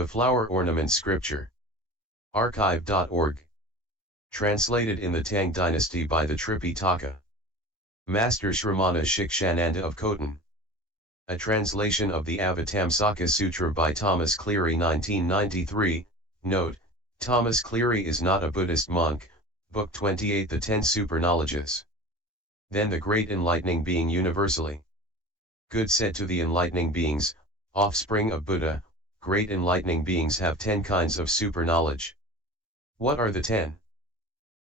The Flower Ornament Scripture. Archive.org. Translated in the Tang Dynasty by the Tripitaka. Master Shramana Shikshananda of Khotan. A translation of the Avatamsaka-Sutra by Thomas Cleary 1993. Note, Thomas Cleary is not a Buddhist monk. Book 28 The 10 Super Knowledges. Then the great enlightening being universally good said to the enlightening beings, offspring of Buddha, great enlightening beings have 10 kinds of super knowledge. What are the 10?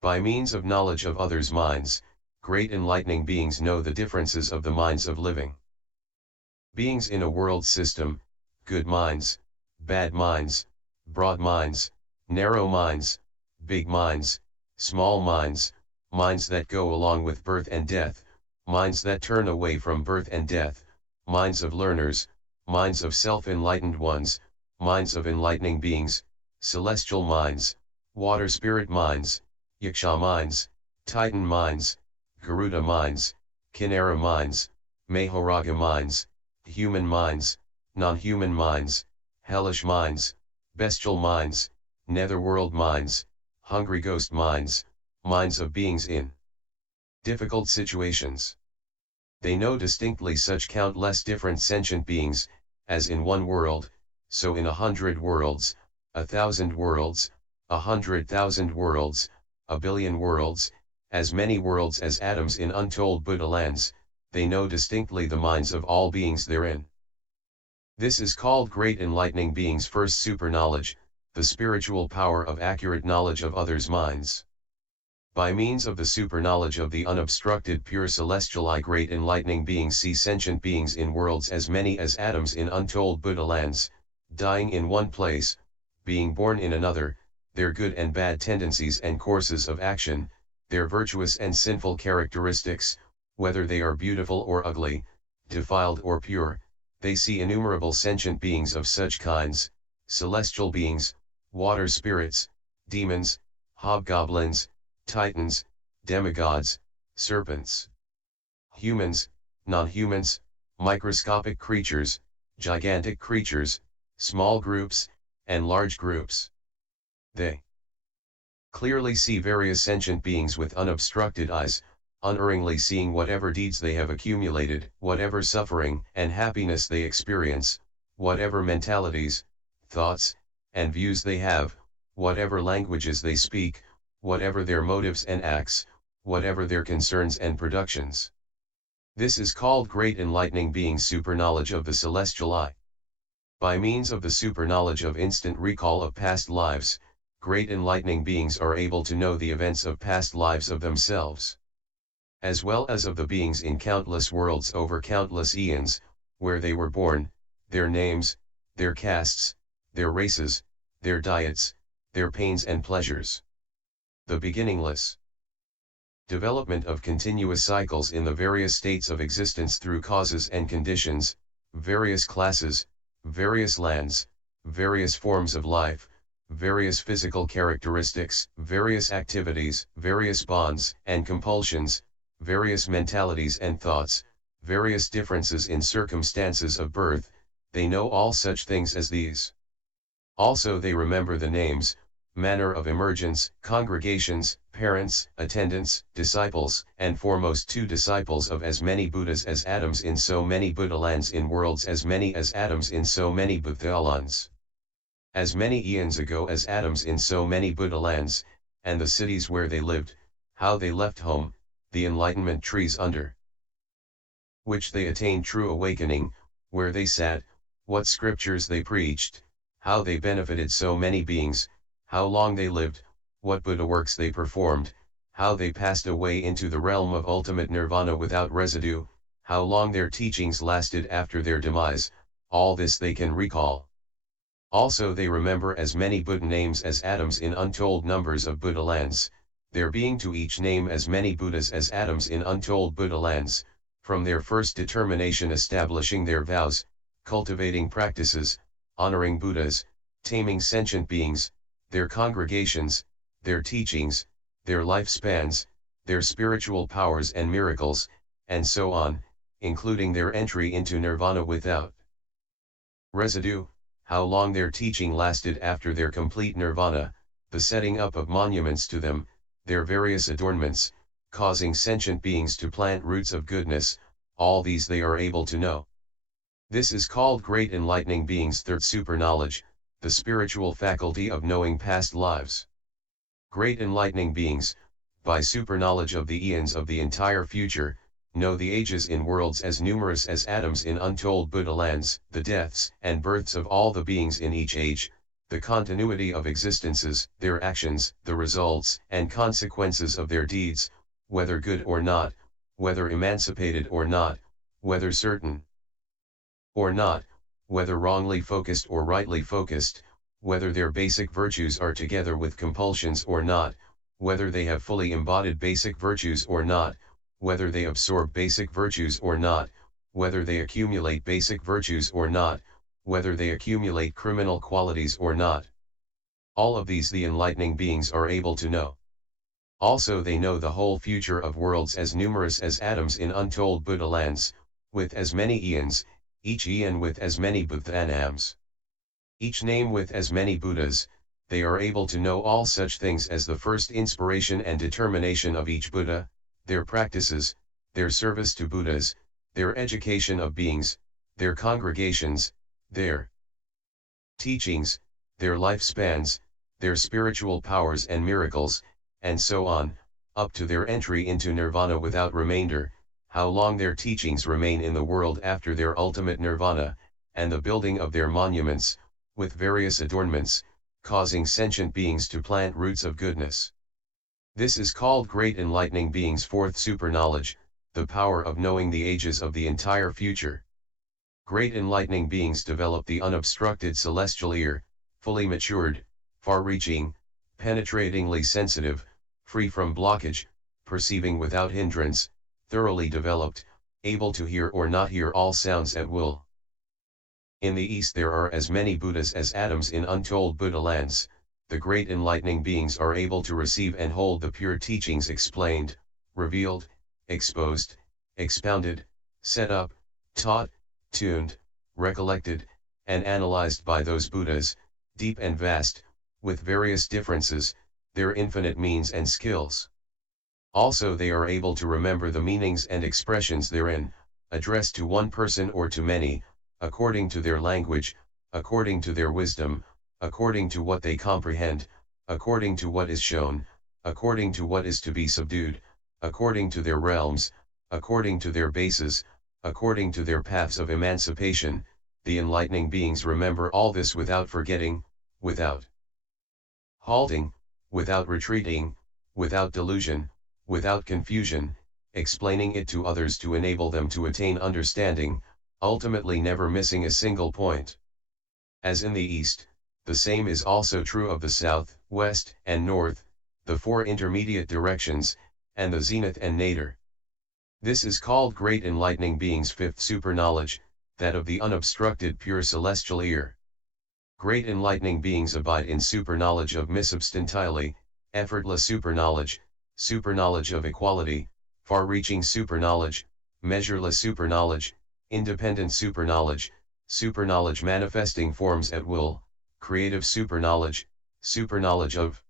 By means of knowledge of others' minds, great enlightening beings know the differences of the minds of living beings in a world system, good minds, bad minds, broad minds, narrow minds, big minds, small minds, minds that go along with birth and death, minds that turn away from birth and death, minds of learners, minds of self-enlightened ones, minds of enlightening beings, celestial minds, water spirit minds, yaksha minds, titan minds, garuda minds, kinnara minds, mahoraga minds, human minds, non-human minds, hellish minds, bestial minds, netherworld minds, hungry ghost minds, minds of beings in difficult situations. They know distinctly such countless different sentient beings, as in one world, so in 100 worlds, 1,000 worlds, 100,000 worlds, 1,000,000,000 worlds, as many worlds as atoms in untold Buddha lands. They know distinctly the minds of all beings therein. This is called great enlightening beings' first super knowledge, the spiritual power of accurate knowledge of others' minds. By means of the super knowledge of the unobstructed pure celestial great enlightening beings see sentient beings in worlds as many as atoms in untold Buddha lands, dying in one place, being born in another, their good and bad tendencies and courses of action, their virtuous and sinful characteristics, whether they are beautiful or ugly, defiled or pure. They see innumerable sentient beings of such kinds, celestial beings, water spirits, demons, hobgoblins, titans, demigods, serpents, humans, non-humans, microscopic creatures, gigantic creatures, small groups, and large groups. They clearly see various sentient beings with unobstructed eyes, unerringly seeing whatever deeds they have accumulated, whatever suffering and happiness they experience, whatever mentalities, thoughts, and views they have, whatever languages they speak, whatever their motives and acts, whatever their concerns and productions. This is called great enlightening beings' super knowledge of the celestial eye. By means of the super knowledge of instant recall of past lives, great enlightening beings are able to know the events of past lives of themselves, as well as of the beings in countless worlds over countless eons, where they were born, their names, their castes, their races, their diets, their pains and pleasures. The beginningless development of continuous cycles in the various states of existence through causes and conditions, various classes, various lands, various forms of life, various physical characteristics, various activities, various bonds and compulsions, various mentalities and thoughts, various differences in circumstances of birth. They know all such things as these. Also they remember the names, manner of emergence, congregations, parents, attendants, disciples, and foremost 2 disciples of as many Buddhas as atoms in so many Buddha lands in worlds as many as atoms in so many Buddha lands. As many eons ago as atoms in so many Buddha lands, and the cities where they lived, how they left home, the enlightenment trees under which they attained true awakening, where they sat, what scriptures they preached, how they benefited so many beings, how long they lived, what Buddha works they performed, how they passed away into the realm of ultimate nirvana without residue, how long their teachings lasted after their demise, all this they can recall. Also they remember as many Buddha names as atoms in untold numbers of Buddha lands, there being to each name as many Buddhas as atoms in untold Buddha lands, from their first determination establishing their vows, cultivating practices, honoring Buddhas, taming sentient beings, their congregations, their teachings, their lifespans, their spiritual powers and miracles, and so on, including their entry into nirvana without residue, how long their teaching lasted after their complete nirvana, the setting up of monuments to them, their various adornments, causing sentient beings to plant roots of goodness, all these they are able to know. This is called great enlightening beings' third superknowledge, the spiritual faculty of knowing past lives. Great enlightening beings, by superknowledge of the eons of the entire future, know the ages in worlds as numerous as atoms in untold Buddha lands, the deaths and births of all the beings in each age, the continuity of existences, their actions, the results and consequences of their deeds, whether good or not, whether emancipated or not, whether certain or not, whether wrongly focused or rightly focused, whether their basic virtues are together with compulsions or not, whether they have fully embodied basic virtues or not, whether they absorb basic virtues or not, whether they accumulate basic virtues or not, whether they accumulate criminal qualities or not. All of these the enlightening beings are able to know. Also they know the whole future of worlds as numerous as atoms in untold Buddha lands, with as many eons, each eon with as many Buddhanams. Each name with as many Buddhas. They are able to know all such things as the first inspiration and determination of each Buddha, their practices, their service to Buddhas, their education of beings, their congregations, their teachings, their lifespans, their spiritual powers and miracles, and so on, up to their entry into nirvana without remainder, how long their teachings remain in the world after their ultimate nirvana, and the building of their monuments, with various adornments, causing sentient beings to plant roots of goodness. This is called great enlightening beings' fourth superknowledge, the power of knowing the ages of the entire future. Great enlightening beings develop the unobstructed celestial ear, fully matured, far-reaching, penetratingly sensitive, free from blockage, perceiving without hindrance, thoroughly developed, able to hear or not hear all sounds at will. In the East there are as many Buddhas as atoms in untold Buddha lands. The great enlightening beings are able to receive and hold the pure teachings explained, revealed, exposed, expounded, set up, taught, tuned, recollected, and analyzed by those Buddhas, deep and vast, with various differences, their infinite means and skills. Also they are able to remember the meanings and expressions therein, addressed to one person or to many, according to their language, according to their wisdom, according to what they comprehend, according to what is shown, according to what is to be subdued, according to their realms, according to their bases, according to their paths of emancipation. The enlightening beings remember all this without forgetting, without halting, without retreating, without delusion, without confusion, explaining it to others to enable them to attain understanding, ultimately never missing a single point. As in the East, the same is also true of the South, West, and North, the four intermediate directions, and the zenith and nadir. This is called great enlightening beings' fifth superknowledge, that of the unobstructed pure celestial ear. Great enlightening beings abide in superknowledge of missubstantially, effortless superknowledge of equality, far-reaching superknowledge, measureless superknowledge, independent superknowledge manifesting forms at will, creative superknowledge of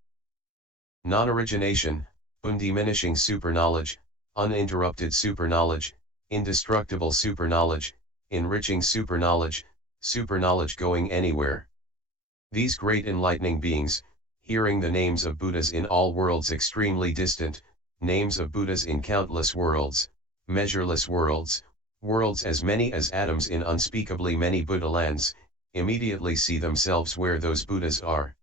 non-origination, undiminishing superknowledge, uninterrupted superknowledge, indestructible superknowledge, enriching superknowledge going anywhere. These great enlightening beings, hearing the names of Buddhas in all worlds extremely distant, names of Buddhas in countless worlds, measureless worlds, worlds as many as atoms in unspeakably many Buddha lands, immediately see themselves where those Buddhas are.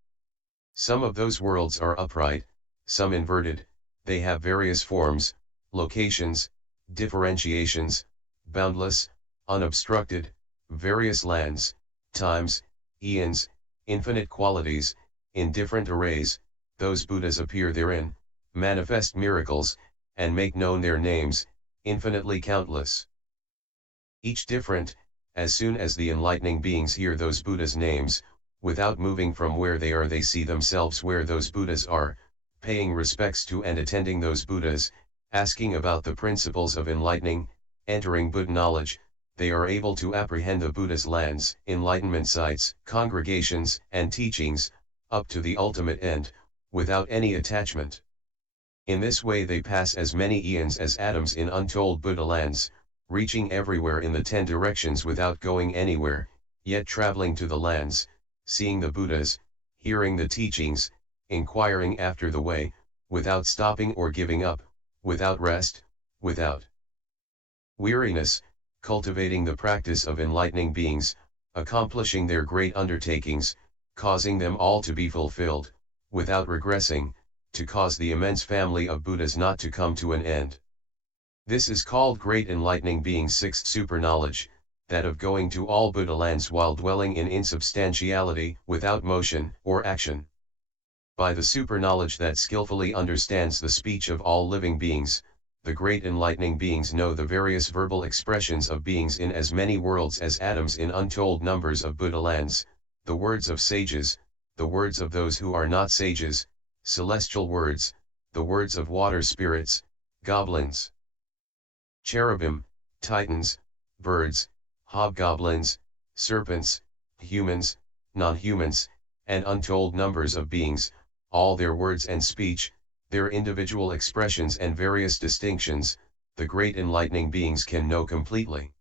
Some of those worlds are upright, some inverted, they have various forms, locations, differentiations, boundless, unobstructed, various lands, times, eons, infinite qualities, in different arrays. Those Buddhas appear therein, manifest miracles, and make known their names, infinitely countless. Each different. As soon as the enlightening beings hear those Buddhas' names, without moving from where they are they see themselves where those Buddhas are, paying respects to and attending those Buddhas, asking about the principles of enlightening, entering Buddha knowledge. they are able to apprehend the Buddha's lands, enlightenment sites, congregations, and teachings, up to the ultimate end, without any attachment. In this way they pass as many eons as atoms in untold Buddha lands, reaching everywhere in the 10 directions without going anywhere, yet traveling to the lands, seeing the Buddhas, hearing the teachings, inquiring after the way, without stopping or giving up, without rest, without weariness, cultivating the practice of enlightening beings, accomplishing their great undertakings, causing them all to be fulfilled, without regressing, to cause the immense family of Buddhas not to come to an end. This is called great enlightening beings' sixth superknowledge, that of going to all Buddha lands while dwelling in insubstantiality, without motion or action. By the superknowledge that skillfully understands the speech of all living beings, the great enlightening beings know the various verbal expressions of beings in as many worlds as atoms in untold numbers of Buddha lands, the words of sages, the words of those who are not sages, celestial words, the words of water spirits, goblins, cherubim, titans, birds, hobgoblins, serpents, humans, non-humans, and untold numbers of beings, all their words and speech, their individual expressions and various distinctions, the great enlightening beings can know completely.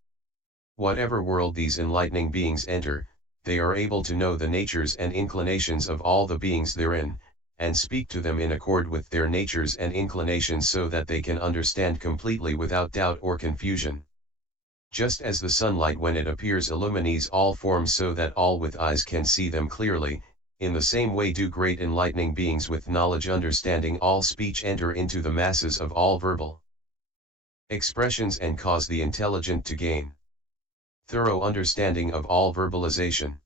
Whatever world these enlightening beings enter, they are able to know the natures and inclinations of all the beings therein, and speak to them in accord with their natures and inclinations so that they can understand completely without doubt or confusion. Just as the sunlight when it appears illumines all forms so that all with eyes can see them clearly, in the same way do great enlightening beings with knowledge understanding all speech enter into the masses of all verbal expressions and cause the intelligent to gain thorough understanding of all verbalization.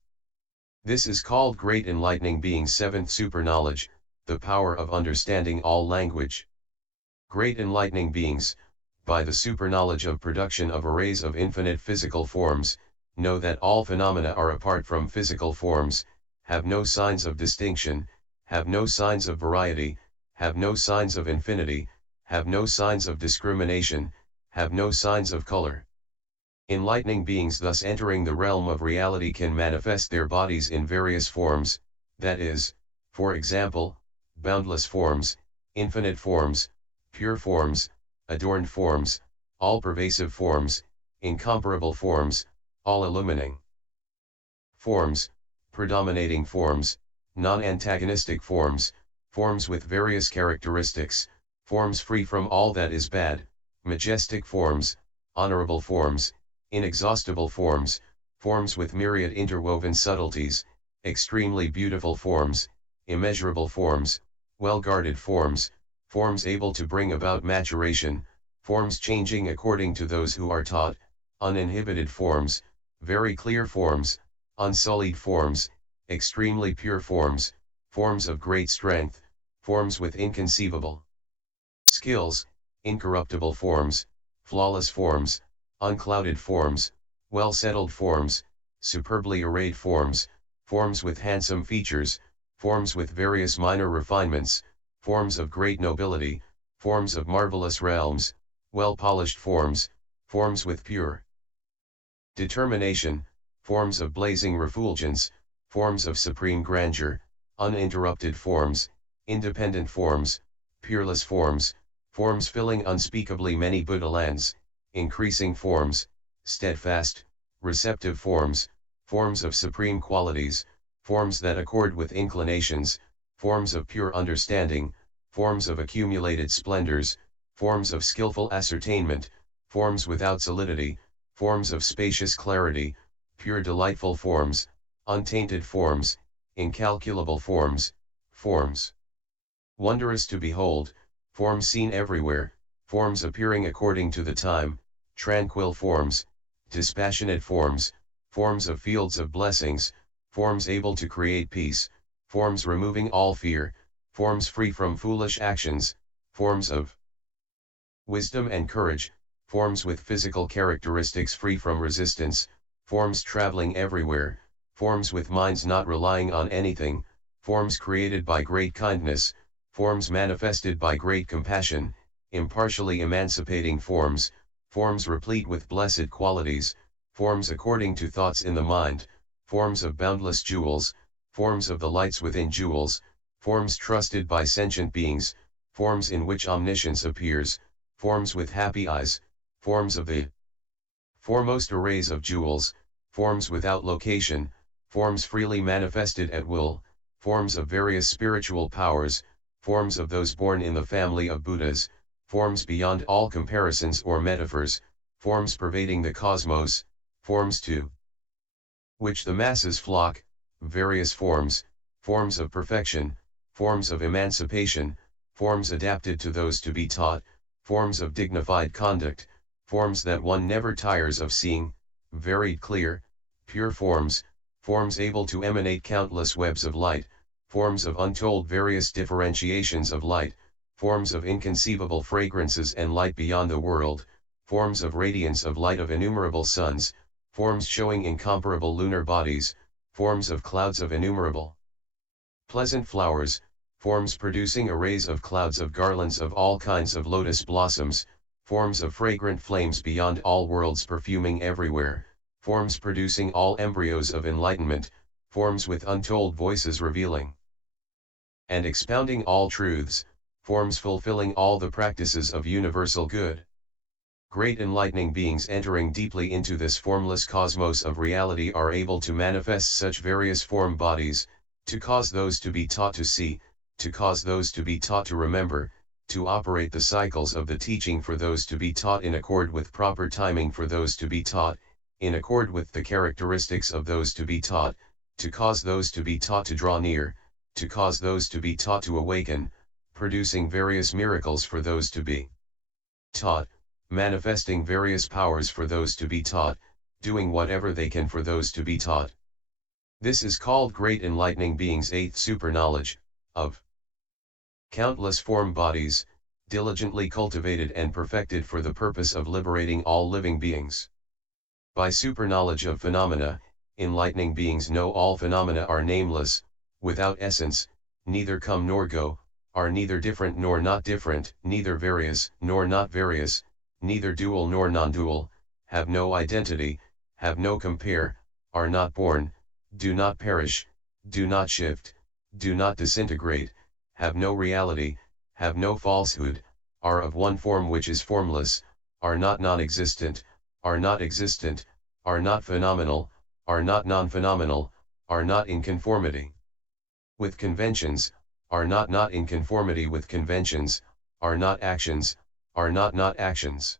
This is called great enlightening beings' seventh superknowledge, the power of understanding all language. Great enlightening beings, by the superknowledge of production of arrays of infinite physical forms, know that all phenomena are apart from physical forms, have no signs of distinction, have no signs of variety, have no signs of infinity, have no signs of discrimination, have no signs of color. Enlightening beings thus entering the realm of reality can manifest their bodies in various forms, that is, for example, boundless forms, infinite forms, pure forms, adorned forms, all-pervasive forms, incomparable forms, all illumining forms, predominating forms, non-antagonistic forms, forms with various characteristics, forms free from all that is bad, majestic forms, honorable forms, inexhaustible forms, forms with myriad interwoven subtleties, extremely beautiful forms, immeasurable forms, well-guarded forms, forms able to bring about maturation, forms changing according to those who are taught, uninhibited forms, very clear forms, unsullied forms, extremely pure forms, forms of great strength, forms with inconceivable skills, incorruptible forms, flawless forms, unclouded forms, well-settled forms, superbly arrayed forms, forms with handsome features, forms with various minor refinements, forms of great nobility, forms of marvelous realms, well-polished forms, forms with pure determination, forms of blazing refulgence, forms of supreme grandeur, uninterrupted forms, independent forms, peerless forms, forms filling unspeakably many Buddha lands, increasing forms, steadfast, receptive forms, forms of supreme qualities, forms that accord with inclinations, forms of pure understanding, forms of accumulated splendors, forms of skillful ascertainment, forms without solidity, forms of spacious clarity, pure delightful forms, untainted forms, incalculable forms, forms wondrous to behold, forms seen everywhere, forms appearing according to the time, tranquil forms, dispassionate forms, forms of fields of blessings, forms able to create peace, forms removing all fear, forms free from foolish actions, forms of wisdom and courage, forms with physical characteristics free from resistance, forms traveling everywhere, forms with minds not relying on anything, forms created by great kindness, forms manifested by great compassion, impartially emancipating forms, forms replete with blessed qualities, forms according to thoughts in the mind, forms of boundless jewels, forms of the lights within jewels, forms trusted by sentient beings, forms in which omniscience appears, forms with happy eyes, forms of the foremost arrays of jewels, forms without location, forms freely manifested at will, forms of various spiritual powers, forms of those born in the family of Buddhas, forms beyond all comparisons or metaphors, forms pervading the cosmos, forms to which the masses flock, various forms, forms of perfection, forms of emancipation, forms adapted to those to be taught, forms of dignified conduct, forms that one never tires of seeing, varied clear, pure forms, forms able to emanate countless webs of light, forms of untold various differentiations of light, forms of inconceivable fragrances and light beyond the world, forms of radiance of light of innumerable suns, forms showing incomparable lunar bodies, forms of clouds of innumerable pleasant flowers, forms producing arrays of clouds of garlands of all kinds of lotus blossoms, forms of fragrant flames beyond all worlds perfuming everywhere, forms producing all embryos of enlightenment, forms with untold voices revealing and expounding all truths, forms fulfilling all the practices of universal good. Great enlightening beings entering deeply into this formless cosmos of reality are able to manifest such various form bodies, to cause those to be taught to see, to cause those to be taught to remember, to operate the cycles of the teaching for those to be taught in accord with proper timing for those to be taught, in accord with the characteristics of those to be taught, to cause those to be taught to draw near, to cause those to be taught to awaken, producing various miracles for those to be taught, manifesting various powers for those to be taught, doing whatever they can for those to be taught. This is called great enlightening beings' eighth superknowledge, of countless form bodies, diligently cultivated and perfected for the purpose of liberating all living beings. By superknowledge of phenomena, enlightening beings know all phenomena are nameless, without essence, neither come nor go, are neither different nor not different, neither various nor not various, neither dual nor non-dual, have no identity, have no compare, are not born, do not perish, do not shift, do not disintegrate, have no reality, have no falsehood, are of one form which is formless, are not non-existent, are not existent, are not phenomenal, are not non-phenomenal, are not in conformity with conventions, are not in conformity with conventions, are not actions, are not actions,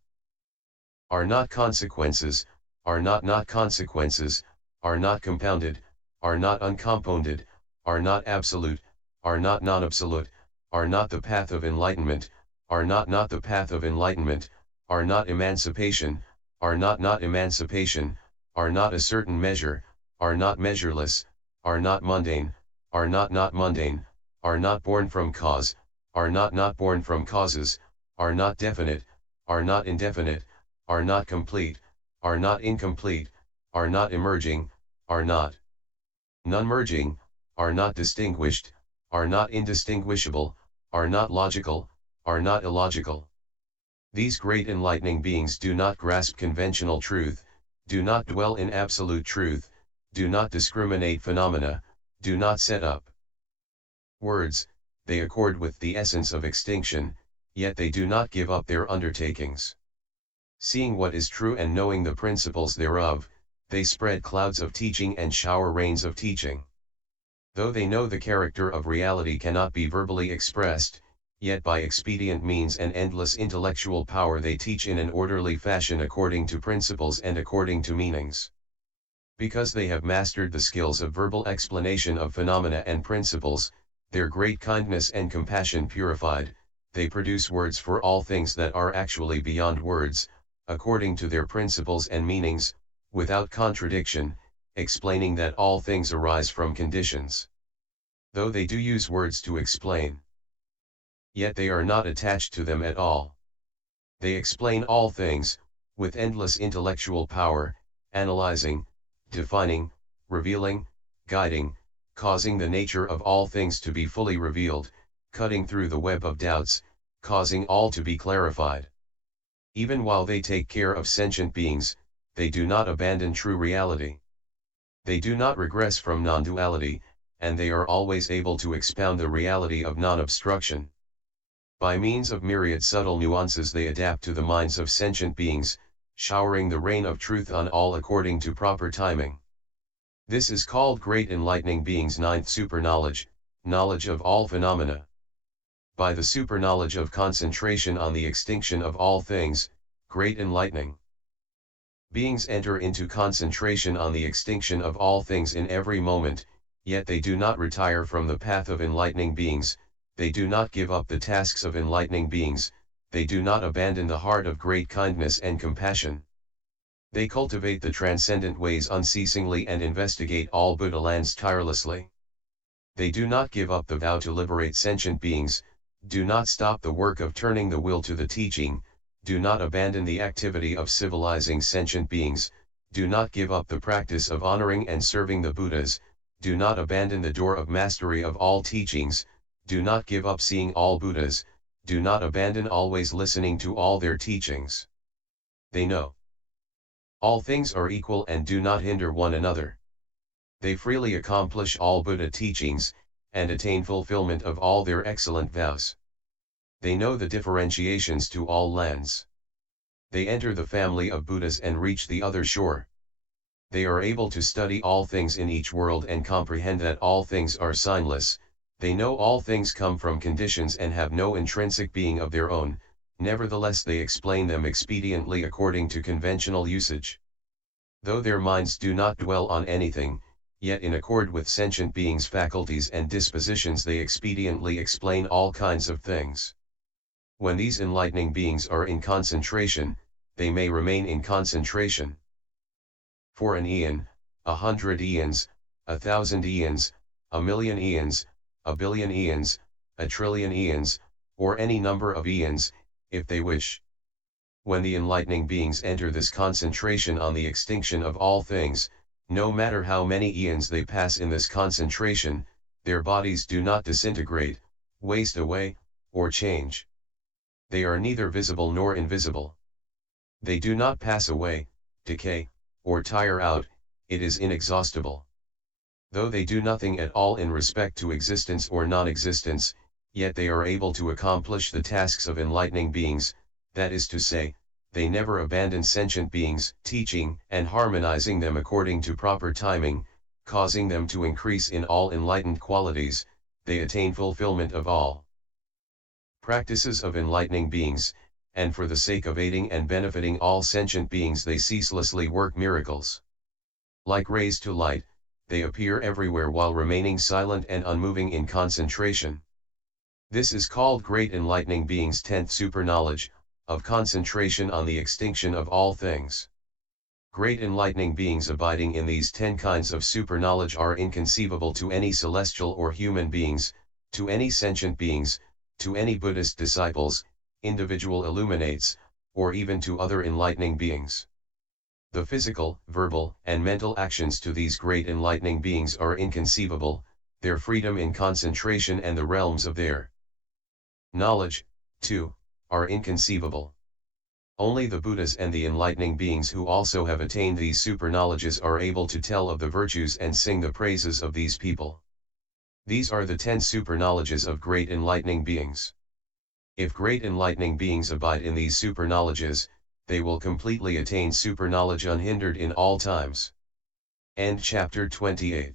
are not consequences, are not consequences, are not compounded, are not uncompounded, are not absolute, are not non-absolute, are not the path of enlightenment, are not the path of enlightenment, are not emancipation, are not emancipation, are not a certain measure, are not measureless, are not mundane, are not mundane, are not born from cause, are not born from causes, are not definite, are not indefinite, are not complete, are not incomplete, are not emerging, are not non-merging, are not distinguished, are not indistinguishable, are not logical, are not illogical. These great enlightening beings do not grasp conventional truth, do not dwell in absolute truth, do not discriminate phenomena, do not set up words, they accord with the essence of extinction, yet they do not give up their undertakings. Seeing what is true and knowing the principles thereof, they spread clouds of teaching and shower rains of teaching. Though they know the character of reality cannot be verbally expressed, yet by expedient means and endless intellectual power they teach in an orderly fashion according to principles and according to meanings. Because they have mastered the skills of verbal explanation of phenomena and principles, their great kindness and compassion purified, they produce words for all things that are actually beyond words, according to their principles and meanings, without contradiction, explaining that all things arise from conditions. Though they do use words to explain, yet they are not attached to them at all. They explain all things, with endless intellectual power, analyzing, defining, revealing, guiding, causing the nature of all things to be fully revealed, cutting through the web of doubts, causing all to be clarified. Even while they take care of sentient beings, they do not abandon true reality. They do not regress from non-duality, and they are always able to expound the reality of non-obstruction. By means of myriad subtle nuances they adapt to the minds of sentient beings, showering the rain of truth on all according to proper timing. This is called Great Enlightening Being's ninth superknowledge, knowledge of all phenomena. By the superknowledge of concentration on the extinction of all things, Great Enlightening beings enter into concentration on the extinction of all things in every moment, yet they do not retire from the path of enlightening beings, they do not give up the tasks of enlightening beings, they do not abandon the heart of great kindness and compassion. They cultivate the transcendent ways unceasingly and investigate all Buddha lands tirelessly. They do not give up the vow to liberate sentient beings, do not stop the work of turning the will to the teaching, do not abandon the activity of civilizing sentient beings, do not give up the practice of honoring and serving the Buddhas, do not abandon the door of mastery of all teachings, do not give up seeing all Buddhas, do not abandon always listening to all their teachings. They know all things are equal and do not hinder one another. They freely accomplish all Buddha teachings, and attain fulfillment of all their excellent vows. They know the differentiations to all lands. They enter the family of Buddhas and reach the other shore. They are able to study all things in each world and comprehend that all things are signless. They know all things come from conditions and have no intrinsic being of their own, nevertheless they explain them expediently according to conventional usage. Though their minds do not dwell on anything, yet in accord with sentient beings' faculties and dispositions they expediently explain all kinds of things. When these enlightening beings are in concentration, they may remain in concentration for an eon, 100 eons, 1,000 eons, 1,000,000 eons, 1,000,000,000 eons, 1,000,000,000,000 eons, or any number of eons, if they wish. When the enlightening beings enter this concentration on the extinction of all things, no matter how many eons they pass in this concentration, their bodies do not disintegrate, waste away, or change. They are neither visible nor invisible. They do not pass away, decay, or tire out, it is inexhaustible. Though they do nothing at all in respect to existence or non-existence, yet they are able to accomplish the tasks of enlightening beings, that is to say, they never abandon sentient beings, teaching and harmonizing them according to proper timing, causing them to increase in all enlightened qualities, they attain fulfillment of all practices of enlightening beings, and for the sake of aiding and benefiting all sentient beings they ceaselessly work miracles. Like rays to light, they appear everywhere while remaining silent and unmoving in concentration. This is called Great Enlightening Being's 10th superknowledge, of concentration on the extinction of all things. Great enlightening beings abiding in these 10 kinds of superknowledge are inconceivable to any celestial or human beings, to any sentient beings, to any Buddhist disciples, individual illuminates, or even to other enlightening beings. The physical, verbal, and mental actions to these great enlightening beings are inconceivable, their freedom in concentration and the realms of their knowledge, too, are inconceivable. Only the Buddhas and the enlightening beings who also have attained these superknowledges are able to tell of the virtues and sing the praises of these people. These are the 10 superknowledges of great enlightening beings. If great enlightening beings abide in these superknowledges, they will completely attain superknowledge unhindered in all times. End chapter 28.